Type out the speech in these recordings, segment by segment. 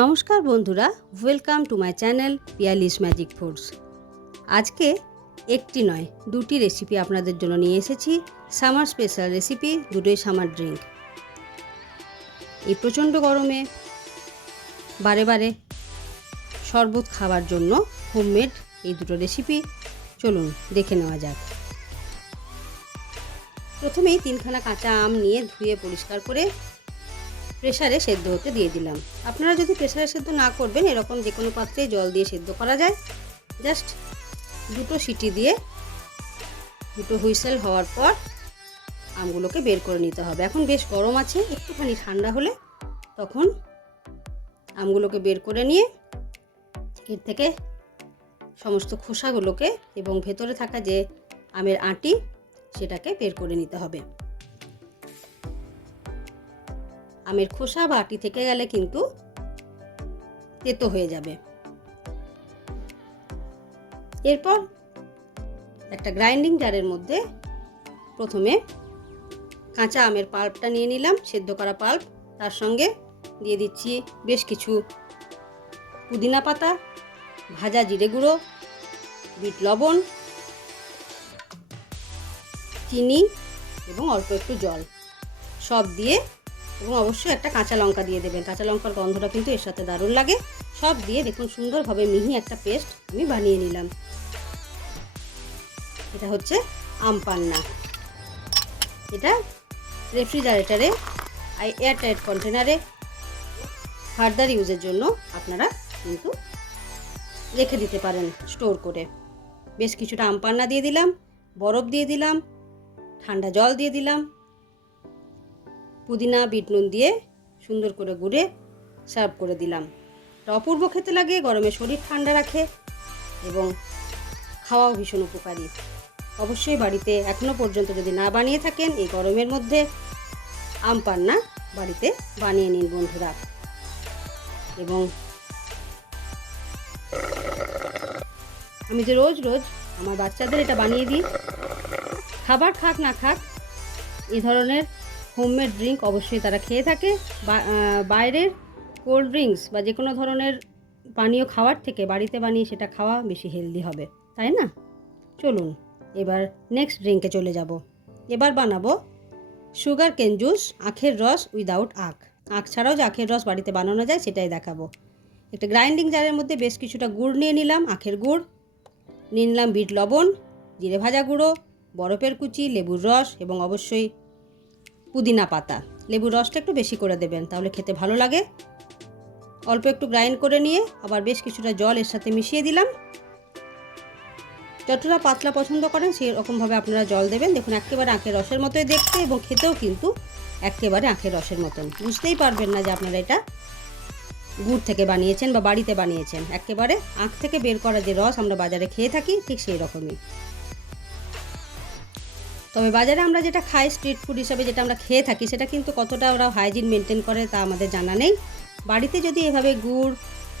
নমস্কার বন্ধুরা, welcome to my channel Piyali's magic foods. আজকে একটি নয় দুটি রেসিপি আপনাদের জন্য নিয়ে এসেছি। সামার স্পেশাল রেসিপি, দুটোই সামার ড্রিঙ্ক। এই প্রচণ্ড গরমে বারে বারে শরবত খাওয়ার জন্য হোমমেড এই দুটো রেসিপি চলুন দেখে নেওয়া যাক। প্রথমেই 3খানা কাঁচা আম নিয়ে ধুয়ে পরিষ্কার করে প্রেসারে সেদ্ধ হতে দিয়ে দিলাম। আপনারা যদি প্রেসারে সেদ্ধ না করবেন, এরকম যে কোনো পাত্রে জল দিয়ে সেদ্ধ করা যায়। জাস্ট দুটো সিটি দিয়ে দুটো হুইসেল হওয়ার পর আমগুলোকে বের করে নিতে হবে। এখন বেশ গরম আছে, একটুখানি ঠান্ডা হলে তখন আমগুলোকে বের করে নিয়ে এর থেকে সমস্ত খোসাগুলোকে এবং ভেতরে থাকা যে আমের আঁটি সেটাকে বের করে নিতে হবে। আমের খোসা বা আঁটি থেকে গেলে কিন্তু তেতো হয়ে যাবে। এরপর একটা গ্রাইন্ডিং জারের মধ্যে প্রথমে কাঁচা আমের পাল্পটা নিয়ে নিলাম, সেদ্ধ করা পাল্প। তার সঙ্গে দিয়ে দিচ্ছি বেশ কিছু পুদিনা পাতা, ভাজা জিরে গুঁড়ো, বিট লবণ, চিনি এবং অল্প একটু জল সব দিয়ে, এবং অবশ্যই একটা কাঁচা লঙ্কা দিয়ে দেবেন। কাঁচা লঙ্কার গন্ধটা কিন্তু এর সাথে দারুণ লাগে। সব দিয়ে দেখুন সুন্দরভাবে মিহি একটা পেস্ট আমি বানিয়ে নিলাম। এটা হচ্ছে আম পান্না। এটা রেফ্রিজারেটরে এয়ারটাইট কন্টেনারে ফার্দার ইউজের জন্য আপনারা কিন্তু রেখে দিতে পারেন স্টোর করে। বেশ কিছুটা আম পান্না দিয়ে দিলাম, বরফ দিয়ে দিলাম, ঠান্ডা জল দিয়ে দিলাম, পুদিনা বিট নুন দিয়ে সুন্দর করে গুঁড়ে সার্ভ করে দিলাম। এটা অপূর্ব খেতে লাগে, গরমে শরীর ঠান্ডা রাখে এবং খাওয়াও ভীষণ উপকারী। অবশ্যই বাড়িতে এখনও পর্যন্ত যদি না বানিয়ে থাকেন, এই গরমের মধ্যে আম পান্না বাড়িতে বানিয়ে নিন বন্ধুরা। এবং আমি যে রোজ রোজ আমার বাচ্চাদের এটা বানিয়ে দিই, খাবার খাক না খাক এই ধরনের হোমমেড ড্রিঙ্ক অবশ্যই তারা খেয়ে থাকে। বাইরের কোল্ড ড্রিঙ্কস বা যে কোনো ধরনের পানীয় খাওয়ার থেকে বাড়িতে বানিয়ে সেটা খাওয়া বেশি হেলদি হবে, তাই না? চলুন এবার নেক্সট ড্রিঙ্কে চলে যাব। এবার বানাবো সুগার কেন জুস, আখের রস উইদাউট আখ। আখ ছাড়াও যে আখের রস বাড়িতে বানানো যায় সেটাই দেখাবো। একটা গ্রাইন্ডিং জারের মধ্যে বেশ কিছুটা গুড় নিয়ে নিলাম, আখের গুড় নিয়ে নিলাম, বিট লবণ, জিরে ভাজা গুঁড়ো, বরফের কুচি, লেবুর রস এবং অবশ্যই পুদিনা পাতা। লেবুর রসটা একটু বেশি করে দেবেন, তাহলে খেতে ভালো লাগে। অল্প একটু গ্রাইন্ড করে নিয়ে আবার বেশ কিছুটা জল এর সাথে মিশিয়ে দিলাম। যতটা পাতলা পছন্দ করেন সেই রকমভাবে আপনারা জল দেবেন। দেখুন একেবারে আখের রসের মতোই দেখতে এবং খেতেও কিন্তু একেবারে আখের রসের মতন। বুঝতেই পারবেন না যে আপনারা এটা গুড় থেকে বানিয়েছেন বা বাড়িতে বানিয়েছেন। একেবারে আখ থেকে বের করা যে রস আমরা বাজারে খেয়ে থাকি, ঠিক সেই রকমই। তবে বাজারে আমরা যেটা খাই স্ট্রিট ফুড হিসাবে যেটা আমরা খেয়ে থাকি, সেটা কিন্তু কতটা ওরা হাইজিন মেনটেন করে তা আমাদের জানা নেই। বাড়িতে যদি এভাবে গুড়,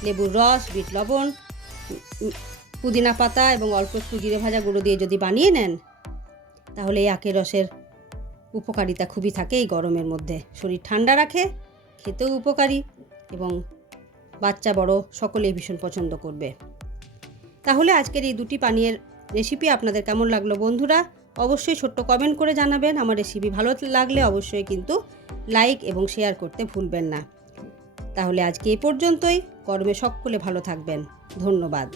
লেবুর রস, বিট লবণ, পুদিনা পাতা এবং অল্প একটু জিরে ভাজা গুঁড়ো দিয়ে যদি বানিয়ে নেন, তাহলে এই আখের রসের উপকারিতা খুবই থাকে। এই গরমের মধ্যে শরীর ঠান্ডা রাখে, খেতেও উপকারী এবং বাচ্চা বড় সকলেই ভীষণ পছন্দ করবে। তাহলে আজকের এই দুটি পানীয়ের রেসিপি আপনাদের কেমন লাগলো বন্ধুরা? অবশ্যই ছোট্ট কমেন্ট করে জানাবেন। আমার রেসিপি ভালো লাগলে অবশ্যই কিন্তু লাইক এবং শেয়ার করতে ভুলবেন না। তাহলে আজকে এই পর্যন্তই। গরমে সকলে ভালো থাকবেন। ধন্যবাদ।